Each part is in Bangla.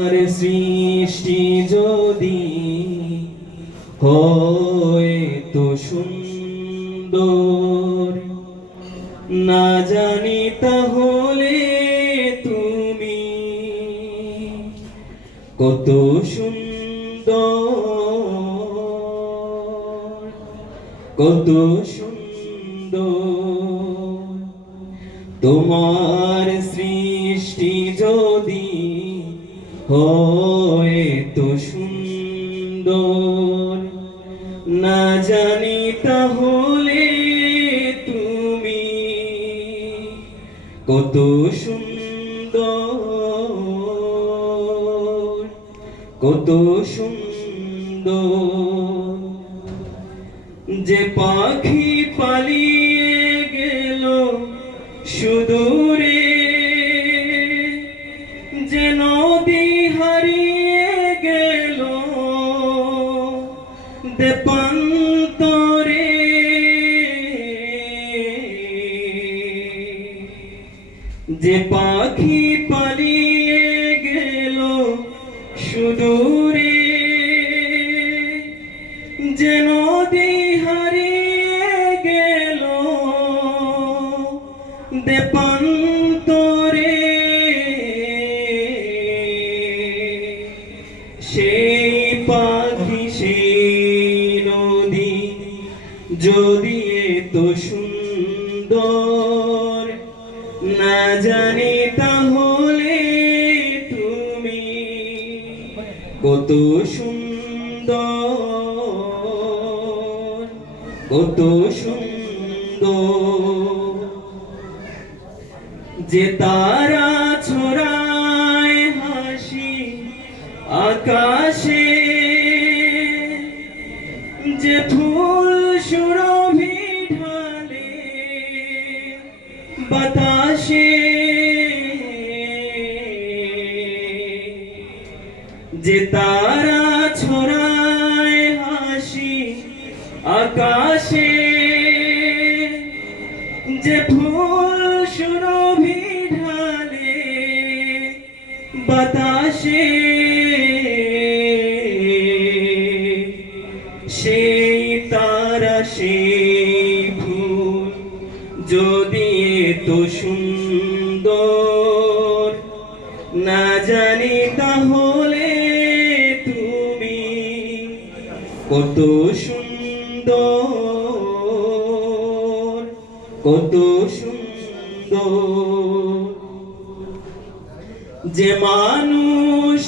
আর সৃষ্টি যদি হয় তো সুন্দর, না জানি তাহলে তুমি কত সুন্দর, কত সুন্দর। তোমার সৃষ্টি যদি হয় তো সুন্দর, না জানি তাহলে তুমি কত সুন্দর, কত সুন্দর। যে পাখি পালিয়ে গেল সুদূরে, যে নদী হারিয়ে গেল দেপান্তরে, যে পাখি পালিয়ে গেল সুদূরে, যে নদী হারিয়ে গেল দেপান্তরে, সেই পাখি সেই নদী যদি এত সুন্দর, না জানি তাহলে তুমি কত সুন্দর, কত সুন্দর। যে তারা ছড়ায় হাসি আকাশে, যে ফুল সুরভি ঢালে বাতাসে, যে তারা ছড়ায় হাসি আকাশে, যে ফুল সুরভি ঢালে বাতাসে, সেই তারা সেই ফুল যদি এত সুন্দর, না জানি তাহলে তুমি কত সুন্দর, কত সুন্দর। যে মানুষ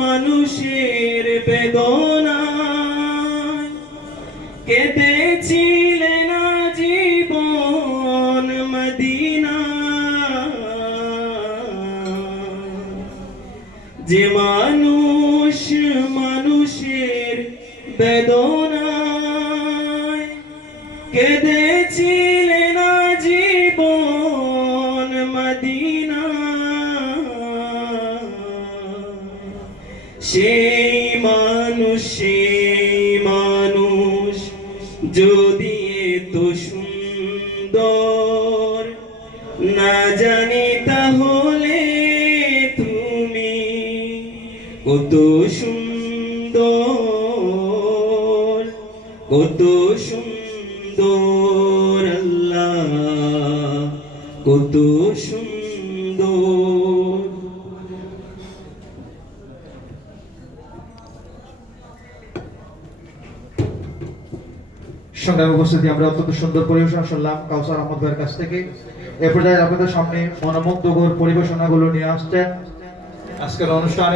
মানুষের বেদনায় কেঁদেছিলেন জীবন মদিনা, যে মানুষ মানুষের বেদনায় কেঁদেছিলেন জীবন মদিনা, সেই মানুষ যদি এত সুন্দর, না জানি তাহলে তুমি কত সুন্দর, কত সুন্দর। আল্লাহ কত সুন্দর। সংগ্রামী উপস্থিতি, আমরা অত্যন্ত সুন্দর পরিবেশনা শুনলাম কাউসার আহমদ ভাইয়ের কাছ থেকে। এ পর্যায়ে আপনাদের সামনে মনোমুগ্ধকর পরিবেশনাগুলো নিয়ে আসছেন আজকের অনুষ্ঠানে